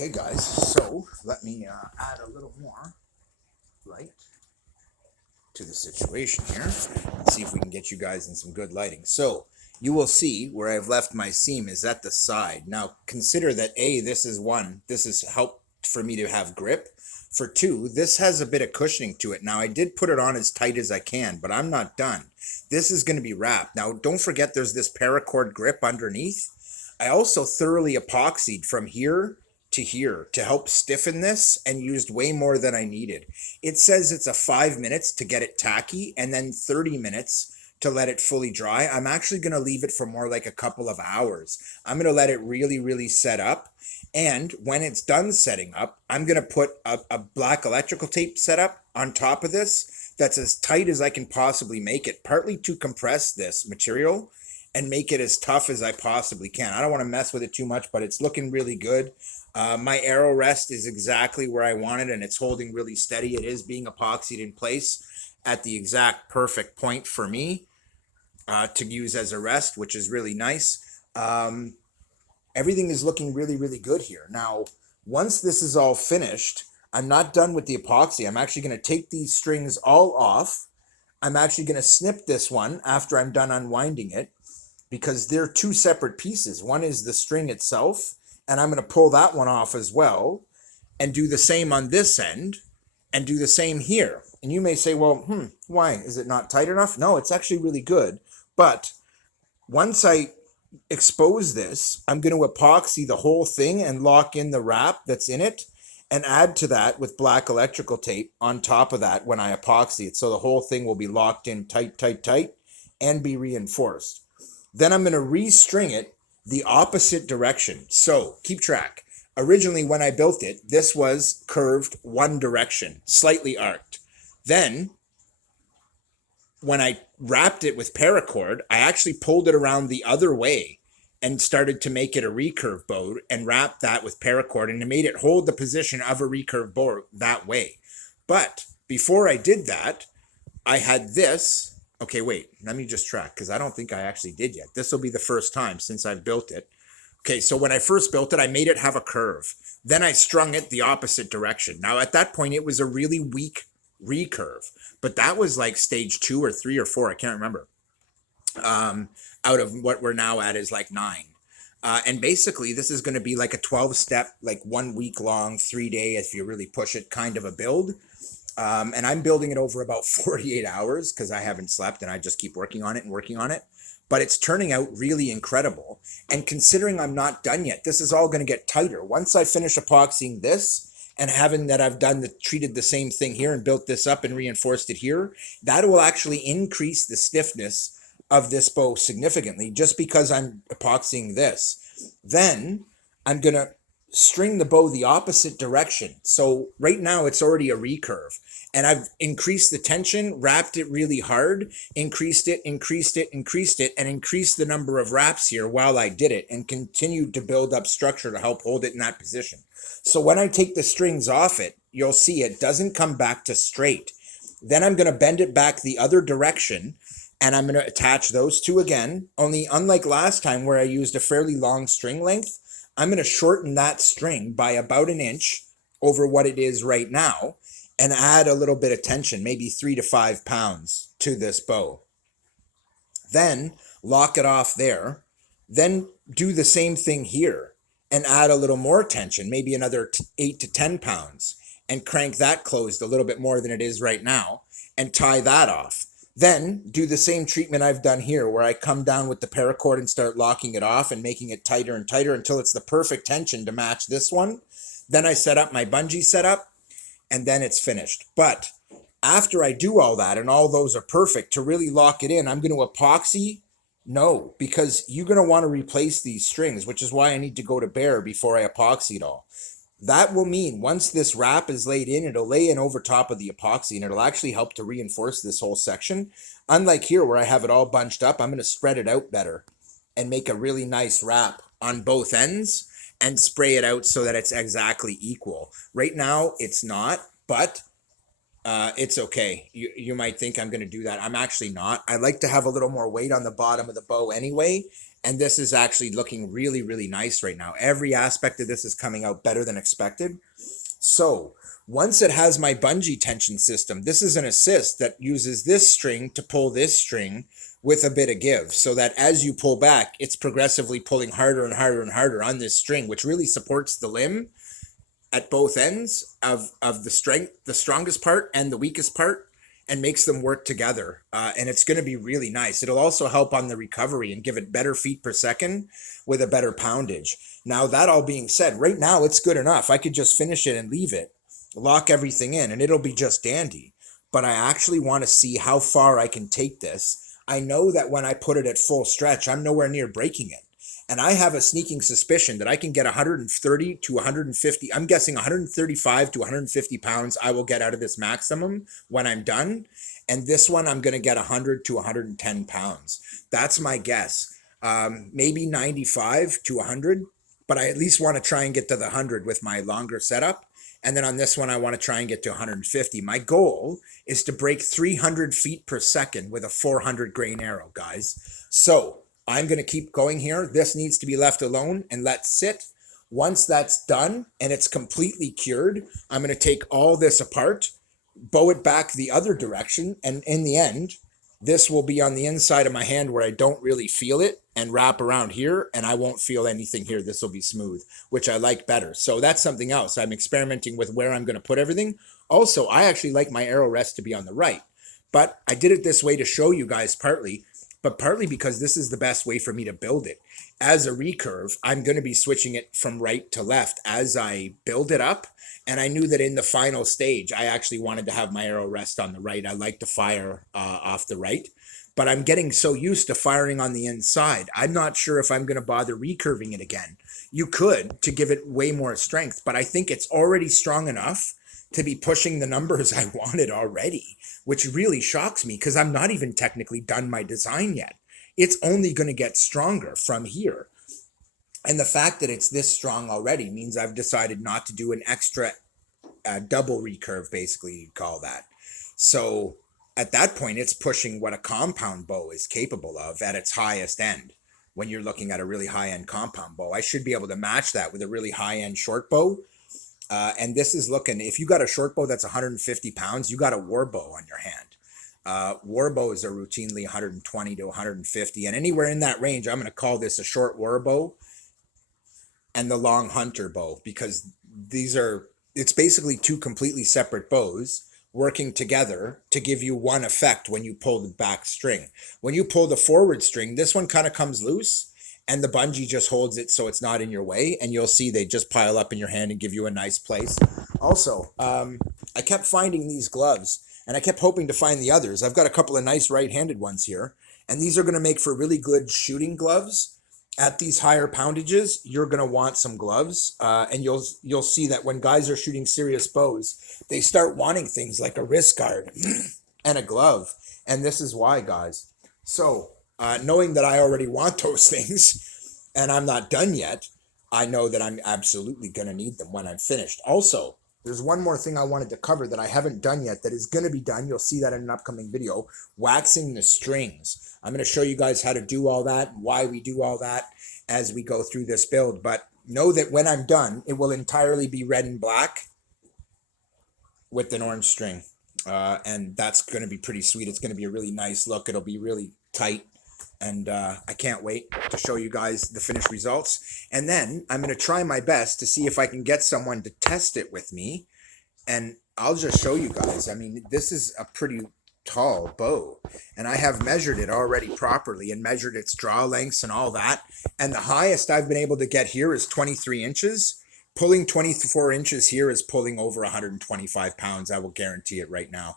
Okay, guys, so let me add a little more light to the situation here and see if we can get you guys in some good lighting. So you will see where I've left my seam is at the side. Now consider that this is one, this is help for me to have grip. For two, this has a bit of cushioning to it. Now I did put it on as tight as I can, but I'm not done. This is going to be wrapped. Now don't forget there's this paracord grip underneath. I also thoroughly epoxied from here to here to help stiffen this and used way more than I needed. It says it's a 5 minutes to get it tacky and then 30 minutes to let it fully dry. I'm actually going to leave it for more like a couple of hours. I'm going to let it really set up. And when it's done setting up, I'm going to put a black electrical tape setup on top of this that's as tight as I can possibly make it, partly to compress this material and make it as tough as I possibly can. I don't want to mess with it too much, but it's looking really good. My arrow rest is exactly where I want it, and it's holding really steady. It is being epoxied in place at the exact perfect point for me to use as a rest, which is really nice. Everything is looking really good here. Now, once this is all finished, I'm not done with the epoxy. I'm actually going to take these strings all off. I'm actually going to snip this one after I'm done unwinding it, because they're two separate pieces. One is the string itself, and I'm going to pull that one off as well and do the same on this end and do the same here. And you may say, well, why? Is it not tight enough? No, it's actually really good. But once I expose this, I'm going to epoxy the whole thing and lock in the wrap that's in it and add to that with black electrical tape on top of that when I epoxy it. So the whole thing will be locked in tight and be reinforced. Then I'm going to restring it the opposite direction. So keep track. Originally, when I built it, this was curved one direction, slightly arced. Then, when I wrapped it with paracord, I actually pulled it around the other way and started to make it a recurve bow and wrapped that with paracord, and it made it hold the position of a recurve bow that way. But before I did that, I had this. Okay, wait, let me just track, because I don't think I actually did yet. This will be the first time since I've built it. Okay, so when I first built it, I made it have a curve. Then I strung it the opposite direction. Now, at that point, it was a really weak recurve, but that was like stage 2 or 3 or 4, I can't remember. Out of what we're now at is like 9. And basically, this is going to be like a 12-step, like 1 week long, 3-day, if you really push it, kind of a build. And I'm building it over about 48 hours because I haven't slept and I just keep working on it. But it's turning out really incredible. And considering I'm not done yet, this is all going to get tighter. Once I finish epoxying this and having that I've treated the same thing here and built this up and reinforced it here, that will actually increase the stiffness of this bow significantly just because I'm epoxying this. Then I'm going to string the bow the opposite direction. So right now it's already a recurve, and I've increased the tension, wrapped it really hard, increased it, and increased the number of wraps here while I did it, and continued to build up structure to help hold it in that position. So when I take the strings off it, you'll see it doesn't come back to straight. Then I'm going to bend it back the other direction, and I'm going to attach those two again, only unlike last time where I used a fairly long string length, I'm going to shorten that string by about an inch over what it is right now and add a little bit of tension, maybe 3 to 5 pounds to this bow. Then lock it off there. Then do the same thing here and add a little more tension, maybe another 8 to 10 pounds, and crank that closed a little bit more than it is right now and tie that off. Then do the same treatment I've done here where I come down with the paracord and start locking it off and making it tighter and tighter until it's the perfect tension to match this one. Then I set up my bungee setup and then it's finished. But after I do all that and all those are perfect, to really lock it in, I'm going to epoxy. No, because you're going to want to replace these strings, which is why I need to go to bare before I epoxy it all. That will mean once this wrap is laid in, it'll lay in over top of the epoxy and it'll actually help to reinforce this whole section. Unlike here where I have it all bunched up, I'm going to spread it out better and make a really nice wrap on both ends and spray it out so that it's exactly equal. Right now it's not, but it's okay. You might think I'm going to do that. I'm actually not. I like to have a little more weight on the bottom of the bow anyway, And this is actually looking really, really nice right now. Every aspect of this is coming out better than expected. So once it has my bungee tension system, this is an assist that uses this string to pull this string with a bit of give, so that as you pull back, it's progressively pulling harder and harder and harder on this string, which really supports the limb at both ends of the strength, the strongest part and the weakest part, and makes them work together. And it's going to be really nice. It'll also help on the recovery and give it better feet per second with a better poundage. Now, that all being said, right now it's good enough. I could just finish it and leave it, lock everything in, and it'll be just dandy. But I actually want to see how far I can take this. I know that when I put it at full stretch, I'm nowhere near breaking it. And I have a sneaking suspicion that I can get 130 to 150. I'm guessing 135 to 150 pounds I will get out of this maximum when I'm done. And this one, I'm going to get 100 to 110 pounds. That's my guess. Maybe 95 to 100, but I at least want to try and get to the 100 with my longer setup. And then on this one, I want to try and get to 150. My goal is to break 300 feet per second with a 400 grain arrow, guys. So I'm going to keep going here. This needs to be left alone and let sit. Once that's done and it's completely cured, I'm going to take all this apart, bow it back the other direction, and in the end, this will be on the inside of my hand where I don't really feel it, and wrap around here, and I won't feel anything here. This will be smooth, which I like better. So that's something else. I'm experimenting with where I'm going to put everything. Also, I actually like my arrow rest to be on the right, but I did it this way to show you guys partly, but partly because this is the best way for me to build it. As a recurve, I'm going to be switching it from right to left as I build it up. And I knew that in the final stage, I actually wanted to have my arrow rest on the right. I like to fire off the right, but I'm getting so used to firing on the inside. I'm not sure if I'm going to bother recurving it again. You could, to give it way more strength, but I think it's already strong enough to be pushing the numbers I wanted already, which really shocks me because I'm not even technically done my design yet. It's only going to get stronger from here. And the fact that it's this strong already means I've decided not to do an extra double recurve, basically, you'd call that. So at that point, it's pushing what a compound bow is capable of at its highest end. When you're looking at a really high-end compound bow, I should be able to match that with a really high-end short bow. And this is looking, if you got a short bow that's 150 pounds, you got a war bow on your hand. War bows are routinely 120 to 150, and anywhere in that range, I'm going to call this a short war bow and the long hunter bow, because it's basically two completely separate bows working together to give you one effect when you pull the back string. When you pull the forward string, this one kind of comes loose and the bungee just holds it so it's not in your way, and you'll see they just pile up in your hand and give you a nice place. Also, I kept finding these gloves and I kept hoping to find the others. I've got a couple of nice right-handed ones here, and these are going to make for really good shooting gloves. At these higher poundages, you're going to want some gloves, and you'll see that when guys are shooting serious bows, they start wanting things like a wrist guard and a glove, and this is why, guys. So, knowing that I already want those things, and I'm not done yet, I know that I'm absolutely going to need them when I'm finished. Also, there's one more thing I wanted to cover that I haven't done yet that is going to be done. You'll see that in an upcoming video, waxing the strings. I'm going to show you guys how to do all that, why we do all that as we go through this build. But know that when I'm done, it will entirely be red and black with an orange string. And that's going to be pretty sweet. It's going to be a really nice look. It'll be really tight. And I can't wait to show you guys the finished results. And then I'm going to try my best to see if I can get someone to test it with me. And I'll just show you guys. I mean, this is a pretty tall bow, and I have measured it already properly and measured its draw lengths and all that. And the highest I've been able to get here is 23 inches. Pulling 24 inches here is pulling over 125 pounds. I will guarantee it right now.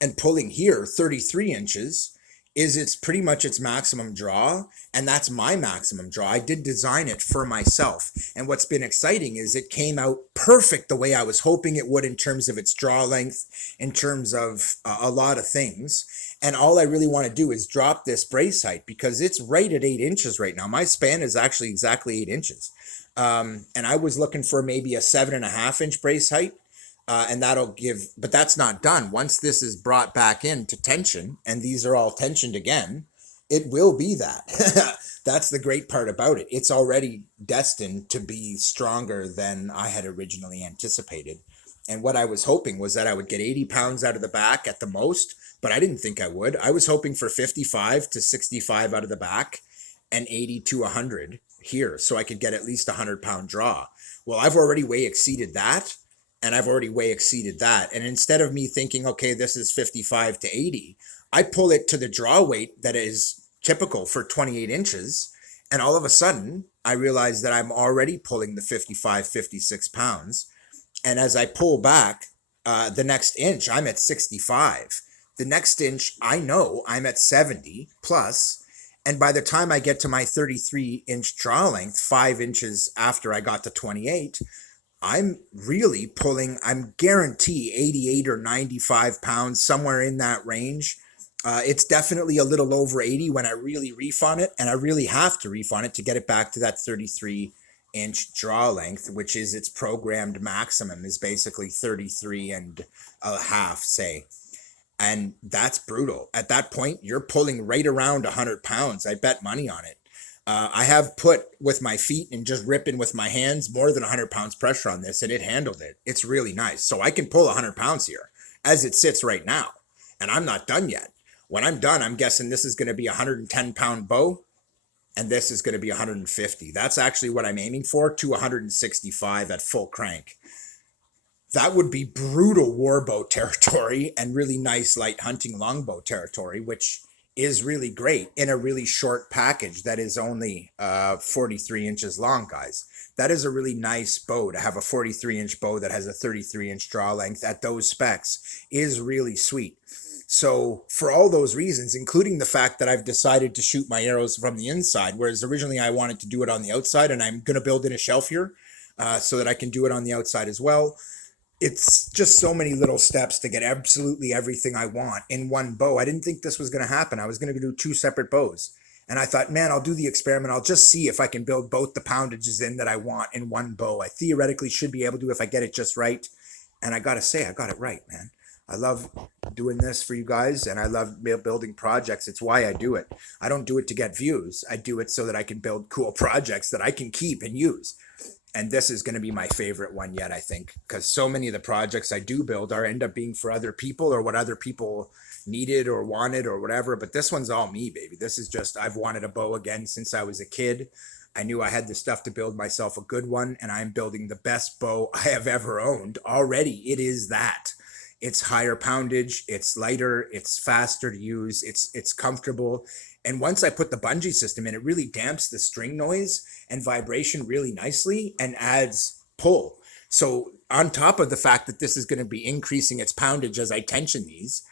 And pulling here 33 inches is it's pretty much its maximum draw, and that's my maximum draw. I did design it for myself, and what's been exciting is it came out perfect the way I was hoping it would in terms of its draw length, in terms of a lot of things. And all I really want to do is drop this brace height because it's right at 8 inches right now. My span is actually exactly 8 inches. And I was looking for maybe a 7.5 inch brace height. And that'll give, but that's not done. Once this is brought back into tension, and these are all tensioned again, It will be that. That's the great part about it. It's already destined to be stronger than I had originally anticipated. And what I was hoping was that I would get 80 pounds out of the back at the most, but I didn't think I would. I was hoping for 55 to 65 out of the back and 80 to 100 here, so I could get at least a 100-pound draw. Well, I've already way exceeded that, and I've already way exceeded that. And instead of me thinking, okay, this is 55 to 80, I pull it to the draw weight that is typical for 28 inches. And all of a sudden, I realize that I'm already pulling the 55, 56 pounds. And as I pull back the next inch, I'm at 65. The next inch, I know I'm at 70 plus. And by the time I get to my 33-inch draw length, 5 inches after I got to 28, I'm really pulling, I'm guarantee 88 or 95 pounds, somewhere in that range. It's definitely a little over 80 when I really reef on it, and I really have to reef on it to get it back to that 33-inch draw length, which is its programmed maximum, is basically 33 and a half, say. And that's brutal. At that point, you're pulling right around 100 pounds. I bet money on it. I have put with my feet and just ripping with my hands more than 100 pounds pressure on this, and it handled it. It's really nice. So I can pull 100 pounds here as it sits right now, and I'm not done yet. When I'm done, I'm guessing this is going to be a 110-pound bow, and this is going to be 150. That's actually what I'm aiming for, to 165 at full crank. That would be brutal warbow territory and really nice light hunting longbow territory, which is really great in a really short package that is only 43 inches long, guys. That is a really nice bow. To have a 43-inch bow that has a 33-inch draw length at those specs is really sweet. So for all those reasons, including the fact that I've decided to shoot my arrows from the inside, whereas originally I wanted to do it on the outside, and I'm going to build in a shelf here so that I can do it on the outside as well. It's just so many little steps to get absolutely everything I want in one bow. I didn't think this was going to happen. I was going to do 2 separate bows. And I thought, man, I'll do the experiment. I'll just see if I can build both the poundages in that I want in one bow. I theoretically should be able to if I get it just right. And I got to say, I got it right, man. I love doing this for you guys, and I love building projects. It's why I do it. I don't do it to get views. I do it so that I can build cool projects that I can keep and use. And this is going to be my favorite one yet, I think, because so many of the projects I do build end up being for other people or what other people needed or wanted or whatever. But this one's all me, baby. This is just, I've wanted a bow again since I was a kid. I knew I had the stuff to build myself a good one, and I'm building the best bow I have ever owned. Already, it is that. It's higher poundage, it's lighter, it's faster to use, it's comfortable. And once I put the bungee system in, it really damps the string noise and vibration really nicely and adds pull. So on top of the fact that this is going to be increasing its poundage as I tension these,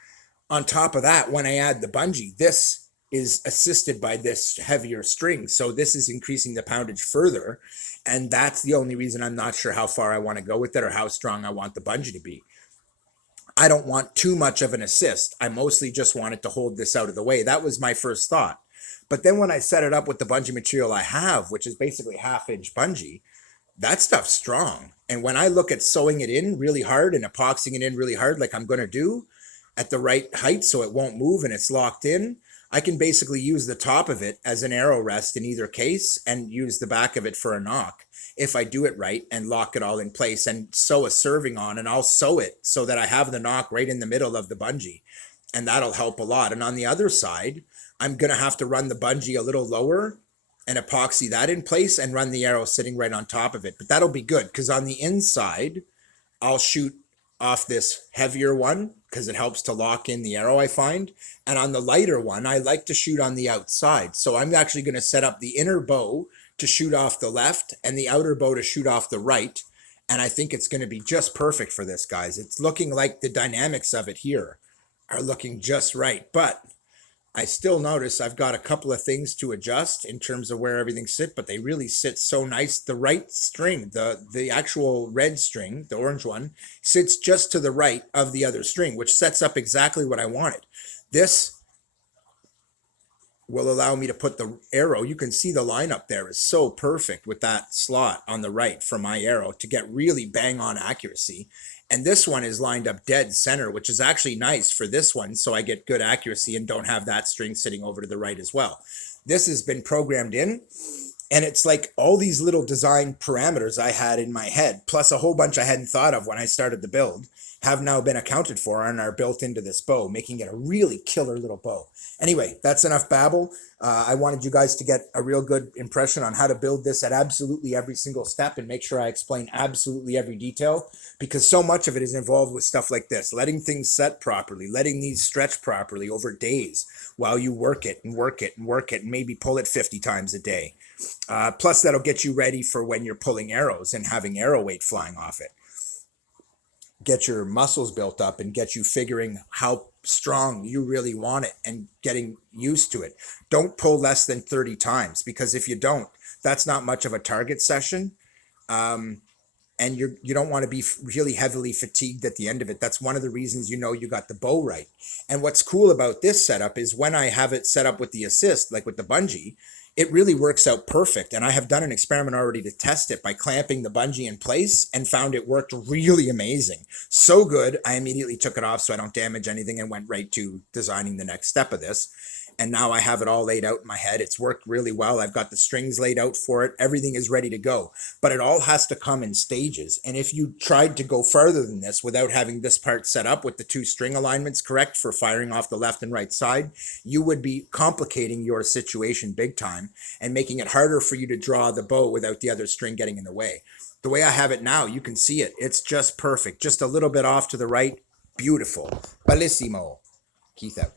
on top of that, when I add the bungee, this is assisted by this heavier string. So this is increasing the poundage further. And that's the only reason I'm not sure how far I want to go with it or how strong I want the bungee to be. I don't want too much of an assist. I mostly just wanted to hold this out of the way. That was my first thought. But then when I set it up with the bungee material I have, which is basically 1/2-inch bungee, that stuff's strong. And when I look at sewing it in really hard and epoxying it in really hard, like I'm going to do at the right height so it won't move and it's locked in, I can basically use the top of it as an arrow rest in either case and use the back of it for a nock if I do it right and lock it all in place and sew a serving on, and I'll sew it so that I have the nock right in the middle of the bungee, and that'll help a lot. And on the other side, I'm going to have to run the bungee a little lower and epoxy that in place and run the arrow sitting right on top of it. But that'll be good because on the inside, I'll shoot off this heavier one because it helps to lock in the arrow, I find. And on the lighter one, I like to shoot on the outside. So I'm actually going to set up the inner bow to shoot off the left and the outer bow to shoot off the right. And I think it's going to be just perfect for this, guys. It's looking like the dynamics of it here are looking just right. But I still notice I've got a couple of things to adjust in terms of where everything sits, but they really sit so nice. The right string, the actual red string, the orange one, sits just to the right of the other string, which sets up exactly what I wanted. This will allow me to put the arrow. You can see the line up there is so perfect with that slot on the right for my arrow to get really bang on accuracy. And this one is lined up dead center, which is actually nice for this one. So I get good accuracy and don't have that string sitting over to the right as well. This has been programmed in. And it's like all these little design parameters I had in my head, plus a whole bunch I hadn't thought of when I started the build, have now been accounted for and are built into this bow, making it a really killer little bow. Anyway, that's enough babble. I wanted you guys to get a real good impression on how to build this at absolutely every single step and make sure I explain absolutely every detail, because so much of it is involved with stuff like this, letting things set properly, letting these stretch properly over days while you work it and work it and work it and maybe pull it 50 times a day. Plus, that'll get you ready for when you're pulling arrows and having arrow weight flying off it. Get your muscles built up and get you figuring how strong you really want it and getting used to it. Don't pull less than 30 times, because if you don't, that's not much of a target session. And you don't want to be really heavily fatigued at the end of it. That's one of the reasons you know you got the bow right. And what's cool about this setup is when I have it set up with the assist, like with the bungee, it really works out perfect. And I have done an experiment already to test it by clamping the bungee in place and found it worked really amazing. So good, I immediately took it off so I don't damage anything and went right to designing the next step of this. And now I have it all laid out in my head. It's worked really well. I've got the strings laid out for it. Everything is ready to go. But it all has to come in stages. And if you tried to go further than this without having this part set up with the two string alignments correct for firing off the left and right side, you would be complicating your situation big time and making it harder for you to draw the bow without the other string getting in the way. The way I have it now, you can see it. It's just perfect. Just a little bit off to the right. Beautiful. Bellissimo. Keith out.